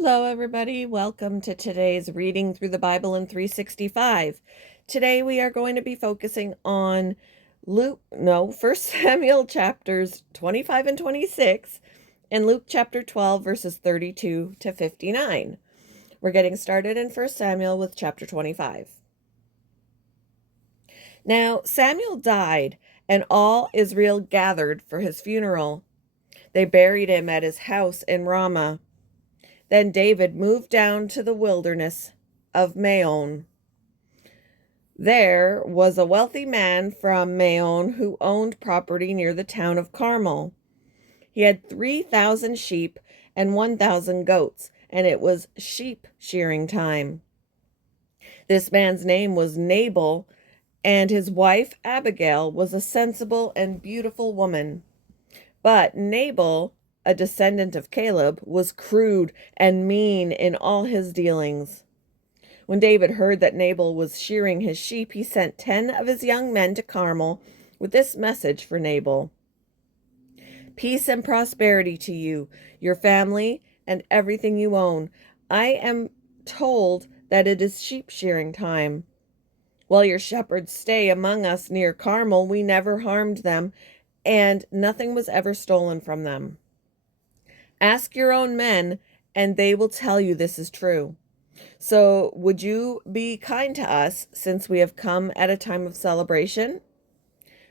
Hello, everybody. Welcome to today's Reading Through the Bible in 365. Today we are going to be focusing on First Samuel chapters 25 and 26 and Luke chapter 12 verses 32 to 59. We're getting started in First Samuel with chapter 25. Now Samuel died, and all Israel gathered for his funeral. They buried him at his house in Ramah. Then David moved down to the wilderness of Maon. There was a wealthy man from Maon who owned property near the town of Carmel. He had 3,000 sheep and 1,000 goats, and it was sheep shearing time. This man's name was Nabal, and his wife Abigail was a sensible and beautiful woman. But Nabal, a descendant of Caleb, was crude and mean in all his dealings. When David heard that Nabal was shearing his sheep, he sent 10 of his young men to Carmel with this message for Nabal: "Peace and prosperity to you, your family, and everything you own. I am told that it is sheep shearing time. While your shepherds stay among us near Carmel, we never harmed them, and nothing was ever stolen from them. Ask your own men, and they will tell you this is true. So would you be kind to us, since we have come at a time of celebration?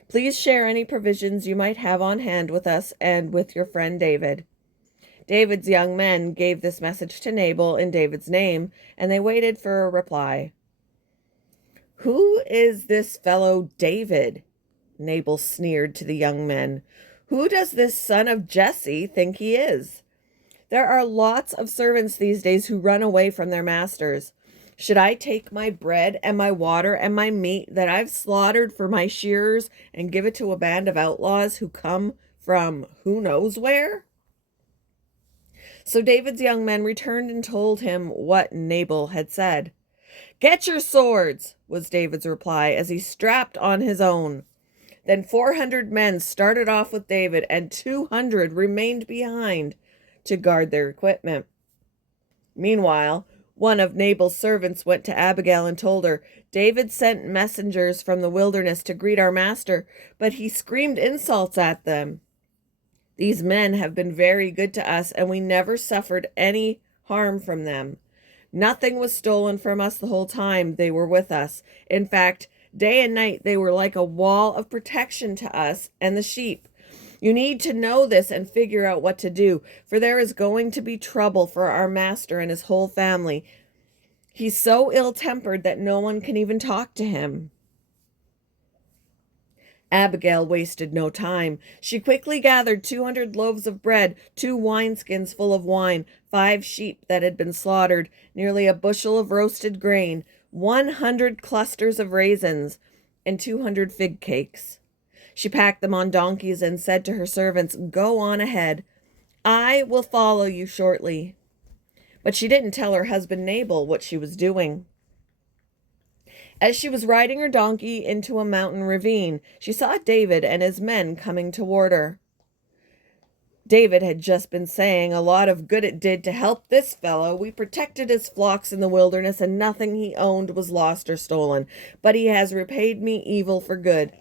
Please share any provisions you might have on hand with us and with your friend David." David's young men gave this message to Nabal in David's name, and they waited for a reply. "Who is this fellow David?" Nabal sneered to the young men. "Who does this son of Jesse think he is? There are lots of servants these days who run away from their masters. Should I take my bread and my water and my meat that I've slaughtered for my shearers and give it to a band of outlaws who come from who knows where?" So David's young men returned and told him what Nabal had said. "Get your swords," was David's reply as he strapped on his own. Then 400 men started off with David, and 200 remained behind to guard their equipment. Meanwhile, one of Nabal's servants went to Abigail and told her, "David sent messengers from the wilderness to greet our master, but he screamed insults at them. These men have been very good to us, and we never suffered any harm from them. Nothing was stolen from us the whole time they were with us. In fact, day and night they were like a wall of protection to us and the sheep. You need to know this and figure out what to do, for there is going to be trouble for our master and his whole family. He's so ill-tempered that no one can even talk to him." Abigail wasted no time. She quickly gathered 200 loaves of bread, 2 wineskins full of wine, 5 sheep that had been slaughtered, nearly a bushel of roasted grain, 100 clusters of raisins, and 200 fig cakes. She packed them on donkeys and said to her servants, "Go on ahead. I will follow you shortly." But she didn't tell her husband Nabal what she was doing. As she was riding her donkey into a mountain ravine, she saw David and his men coming toward her. David had just been saying a lot of good it did to help this fellow. We protected his flocks in the wilderness, and nothing he owned was lost or stolen. But he has repaid me evil for good.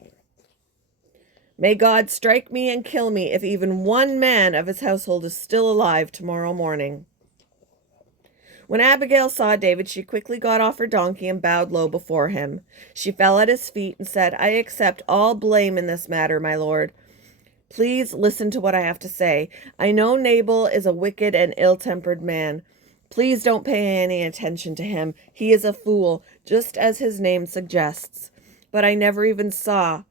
May God strike me and kill me if even one man of his household is still alive tomorrow morning." When Abigail saw David, she quickly got off her donkey and bowed low before him. She fell at his feet and said, "I accept all blame in this matter, my lord. Please listen to what I have to say. I know Nabal is a wicked and ill-tempered man. Please don't pay any attention to him. He is a fool, just as his name suggests. But I never even saw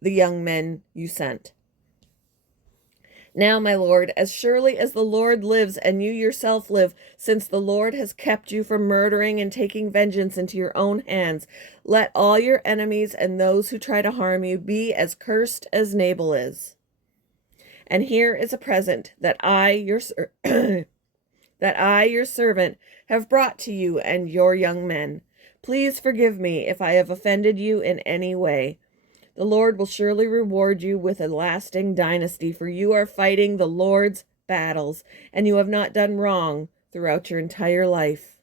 the young men you sent. Now, my lord, as surely as the Lord lives and you yourself live, since the Lord has kept you from murdering and taking vengeance into your own hands, let all your enemies and those who try to harm you be as cursed as Nabal is. And here is a present that I, your servant, have brought to you and your young men. Please forgive me if I have offended you in any way. The Lord will surely reward you with a lasting dynasty, for you are fighting the Lord's battles, and you have not done wrong, throughout your entire life.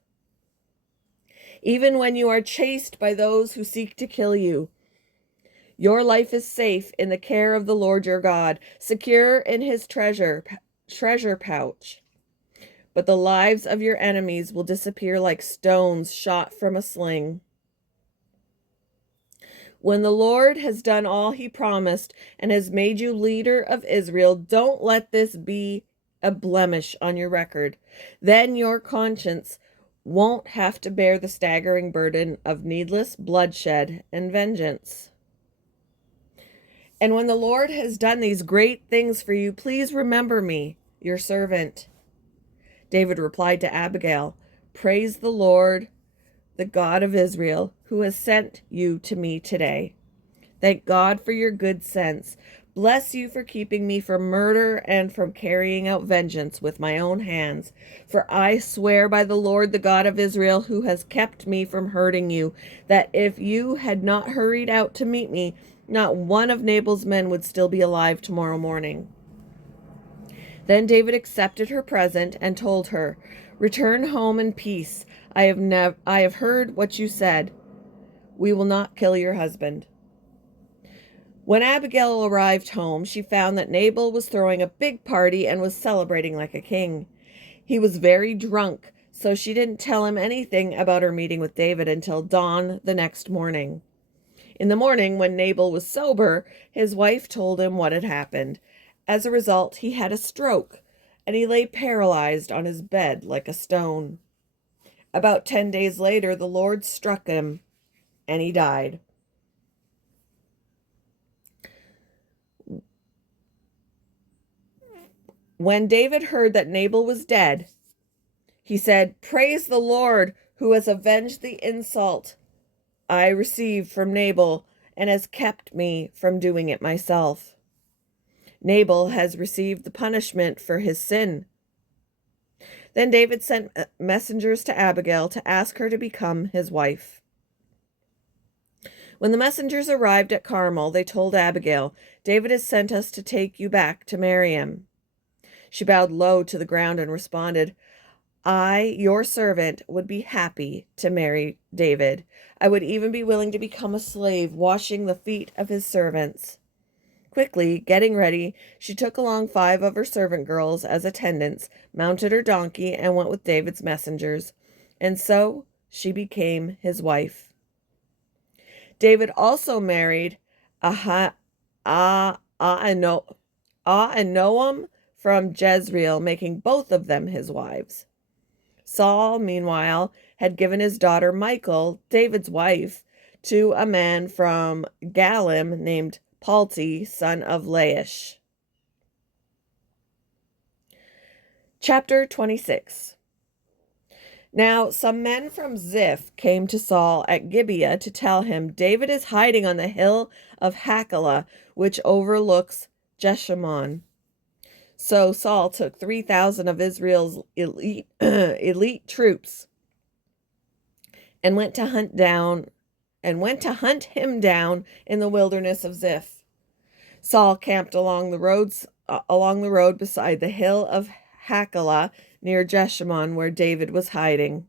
Even when you are chased by those who seek to kill you, your life is safe in the care of the Lord your God, secure in his treasure pouch. But the lives of your enemies will disappear like stones shot from a sling. When the Lord has done all he promised and has made you leader of Israel, don't let this be a blemish on your record. Then your conscience won't have to bear the staggering burden of needless bloodshed and vengeance. And when the Lord has done these great things for you, please remember me, your servant. David replied to Abigail, "Praise the Lord, the God of Israel, who has sent you to me today. Thank God for your good sense. Bless you for keeping me from murder and from carrying out vengeance with my own hands. For I swear by the Lord, the God of Israel, who has kept me from hurting you, that if you had not hurried out to meet me, not one of Nabal's men would still be alive tomorrow morning." Then David accepted her present and told her, "Return home in peace. I have heard what you said. We will not kill your husband." When Abigail arrived home, she found that Nabal was throwing a big party and was celebrating like a king. He was very drunk, so she didn't tell him anything about her meeting with David until dawn the next morning. In the morning, when Nabal was sober, his wife told him what had happened. As a result, he had a stroke, and he lay paralyzed on his bed like a stone. About 10 days later, the Lord struck him, and he died. When David heard that Nabal was dead, he said, "Praise the Lord, who has avenged the insult I received from Nabal and has kept me from doing it myself. Nabal has received the punishment for his sin." Then David sent messengers to Abigail to ask her to become his wife. When the messengers arrived at Carmel, they told Abigail, "David has sent us to take you back to marry him." She bowed low to the ground and responded, "I, your servant, would be happy to marry David. I would even be willing to become a slave, washing the feet of his servants." Quickly, getting ready, she took along 5 of her servant girls as attendants, mounted her donkey, and went with David's messengers. And so she became his wife. David also married Ahinoam from Jezreel, making both of them his wives. Saul, meanwhile, had given his daughter Michal, David's wife, to a man from Galim named Palti, son of Laish. Chapter 26. Now some men from Ziph came to Saul at Gibeah to tell him, "David is hiding on the hill of Hachilah, which overlooks Jeshimon." So Saul took 3,000 of Israel's elite troops and went to hunt him down in the wilderness of Ziph. Saul camped along the road beside the hill of Hachilah near Jeshimon, where David was hiding.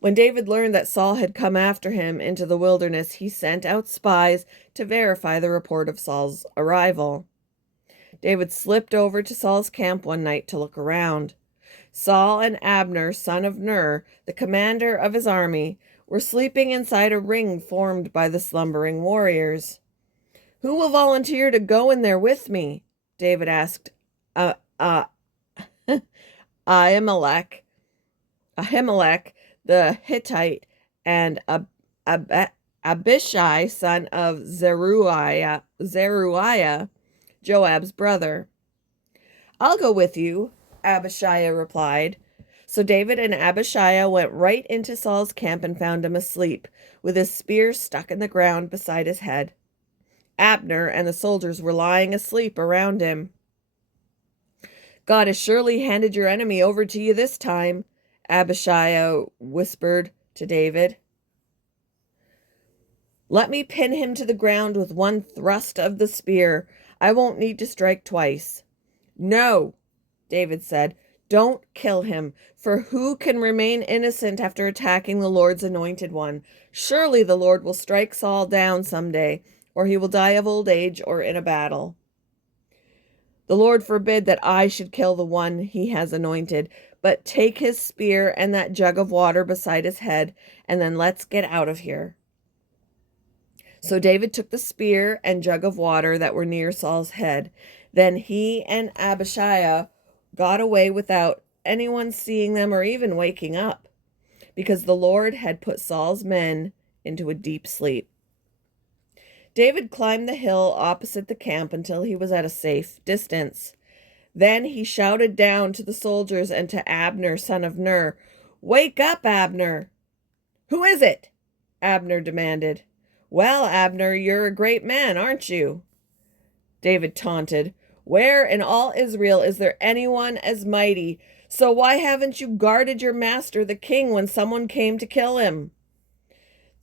When David learned that Saul had come after him into the wilderness, he sent out spies to verify the report of Saul's arrival. David slipped over to Saul's camp one night to look around. Saul and Abner, son of Ner, the commander of his army, were sleeping inside a ring formed by the slumbering warriors. "Who will volunteer to go in there with me?" David asked Ahimelech, the Hittite, and Abishai, son of Zeruiah, Joab's brother. "I'll go with you," Abishai replied. So David and Abishai went right into Saul's camp and found him asleep, with his spear stuck in the ground beside his head. Abner and the soldiers were lying asleep around him. "God has surely handed your enemy over to you this time," Abishai whispered to David. "Let me pin him to the ground with one thrust of the spear. I won't need to strike twice." "No," David said. Don't kill him, for who can remain innocent after attacking the Lord's anointed one? Surely the Lord will strike Saul down someday, or he will die of old age or in a battle. The Lord forbid that I should kill the one he has anointed, but take his spear and that jug of water beside his head, and then let's get out of here." So David took the spear and jug of water that were near Saul's head. Then he and Abishai got away without anyone seeing them or even waking up, because the Lord had put Saul's men into a deep sleep. David climbed the hill opposite the camp until he was at a safe distance. Then he shouted down to the soldiers and to Abner, son of Ner, "Wake up, Abner!" "Who is it?" Abner demanded. "Well, Abner, you're a great man, aren't you?" David taunted. "Where in all Israel is there anyone as mighty? So why haven't you guarded your master, the king, when someone came to kill him?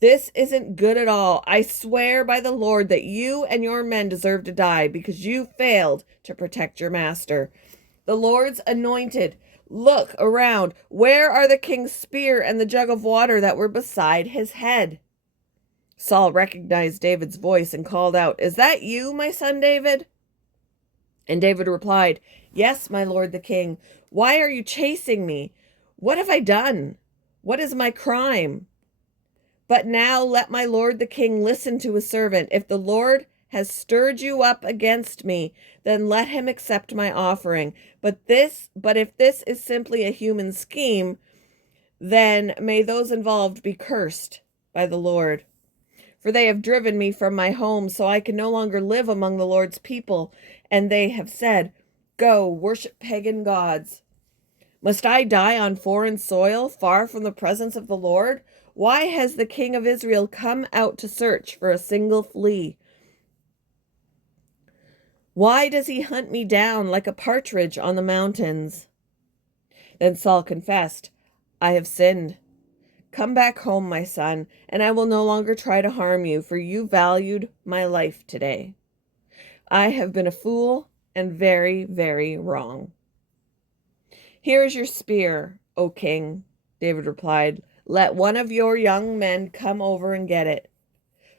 This isn't good at all. I swear by the Lord that you and your men deserve to die because you failed to protect your master, the Lord's anointed. Look around. Where are the king's spear and the jug of water that were beside his head?" Saul recognized David's voice and called out, "Is that you, my son David?" And David replied, "Yes, my lord the king. Why are you chasing me? What have I done? What is my crime? But now let my lord the king listen to his servant. If the Lord has stirred you up against me, then let him accept my offering. But if this is simply a human scheme, then may those involved be cursed by the Lord. For they have driven me from my home, so I can no longer live among the Lord's people. And they have said, 'Go, worship pagan gods.' Must I die on foreign soil, far from the presence of the Lord? Why has the king of Israel come out to search for a single flea? Why does he hunt me down like a partridge on the mountains?" Then Saul confessed, "I have sinned. Come back home, my son, and I will no longer try to harm you, for you valued my life today. I have been a fool and very, very wrong." "Here is your spear, O king," David replied. "Let one of your young men come over and get it.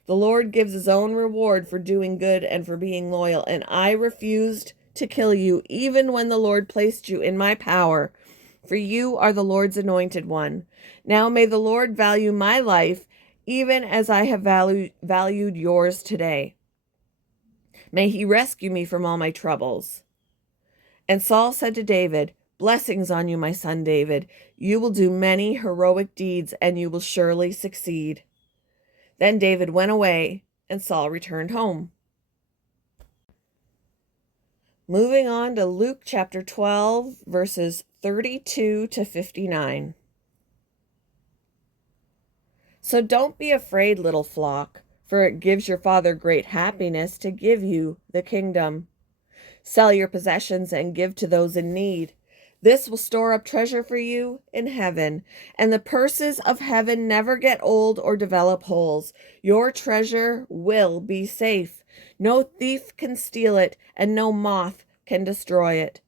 The Lord gives his own reward for doing good and for being loyal, and I refused to kill you even when the Lord placed you in my power, for you are the Lord's anointed one. Now may the Lord value my life even as I have valued yours today. May he rescue me from all my troubles." And Saul said to David, "Blessings on you, my son David. You will do many heroic deeds, and you will surely succeed." Then David went away, and Saul returned home. Moving on to Luke chapter 12, verses 32 to 59. "So don't be afraid, little flock, for it gives your Father great happiness to give you the kingdom. Sell your possessions and give to those in need. This will store up treasure for you in heaven, and the purses of heaven never get old or develop holes. Your treasure will be safe. No thief can steal it, and no moth can destroy it.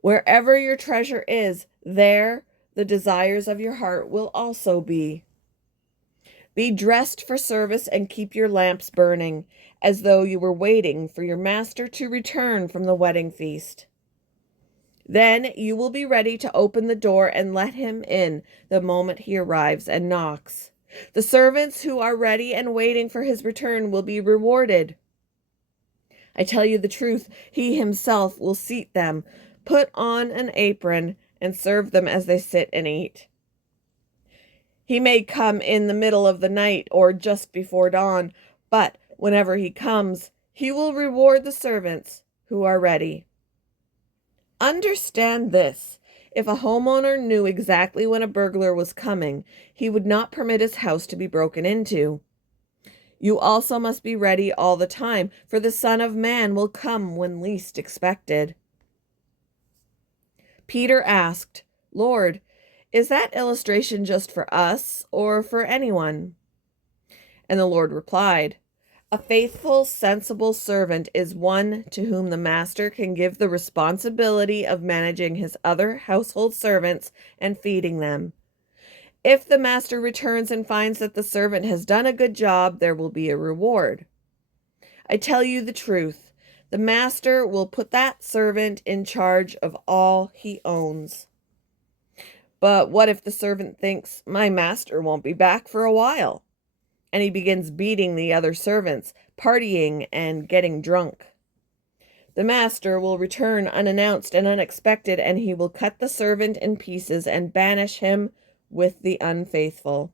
Wherever your treasure is, there the desires of your heart will also be. Be dressed for service and keep your lamps burning, as though you were waiting for your master to return from the wedding feast. Then you will be ready to open the door and let him in the moment he arrives and knocks. The servants who are ready and waiting for his return will be rewarded. I tell you the truth, he himself will seat them, put on an apron, and serve them as they sit and eat. He may come in the middle of the night or just before dawn, but whenever he comes, he will reward the servants who are ready. Understand this. If a homeowner knew exactly when a burglar was coming, he would not permit his house to be broken into. You also must be ready all the time, for the Son of Man will come when least expected." Peter asked, "Lord, is that illustration just for us or for anyone?" And the Lord replied, A faithful, sensible servant is one to whom the master can give the responsibility of managing his other household servants and feeding them. If the master returns and finds that the servant has done a good job, there will be a reward. I tell you the truth, the master will put that servant in charge of all he owns. But what if the servant thinks, my master won't be back for a while? And he begins beating the other servants, partying, and getting drunk. The master will return unannounced and unexpected, and he will cut the servant in pieces and banish him with the unfaithful.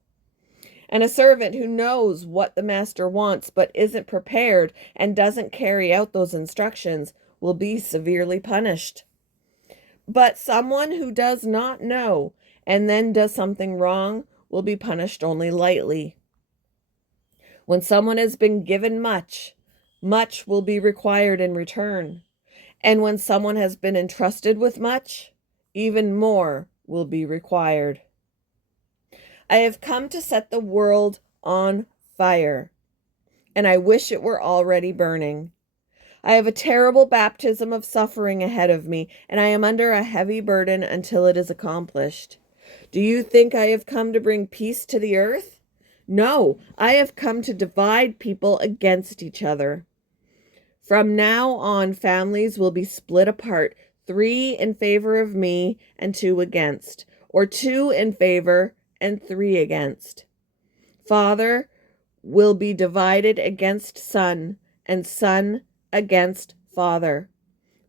And a servant who knows what the master wants but isn't prepared and doesn't carry out those instructions will be severely punished. But someone who does not know and then does something wrong will be punished only lightly. When someone has been given much, much will be required in return. And when someone has been entrusted with much, even more will be required. I have come to set the world on fire, and I wish it were already burning. I have a terrible baptism of suffering ahead of me, and I am under a heavy burden until it is accomplished. Do you think I have come to bring peace to the earth? No, I have come to divide people against each other. From now on, families will be split apart, 3 in favor of me and 2 against, or 2 in favor and 3 against. Father will be divided against son, and son against father.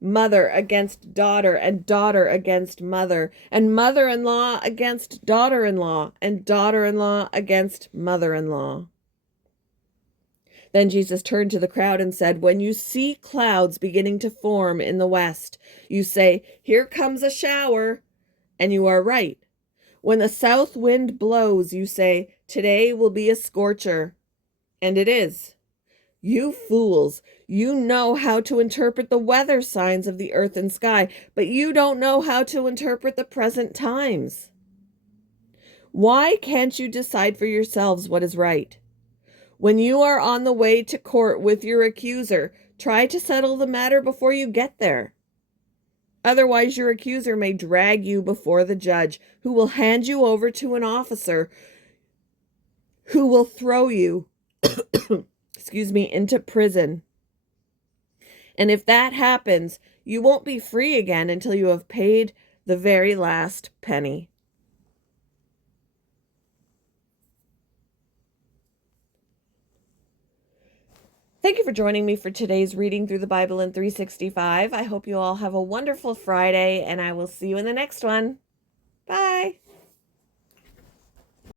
Mother against daughter, and daughter against mother, and mother-in-law against daughter-in-law, and daughter-in-law against mother-in-law. Then Jesus turned to the crowd and said, when you see clouds beginning to form in the west, you say, here comes a shower, and you are right. When the south wind blows, you say, today will be a scorcher. And it is. You fools, you know how to interpret the weather signs of the earth and sky, but you don't know how to interpret the present times. Why can't you decide for yourselves what is right? When you are on the way to court with your accuser, try to settle the matter before you get there. Otherwise, your accuser may drag you before the judge, who will hand you over to an officer who will throw you, into prison. And if that happens, you won't be free again until you have paid the very last penny. Thank you for joining me for today's reading through the Bible in 365. I hope you all have a wonderful Friday, and I will see you in the next one. Bye.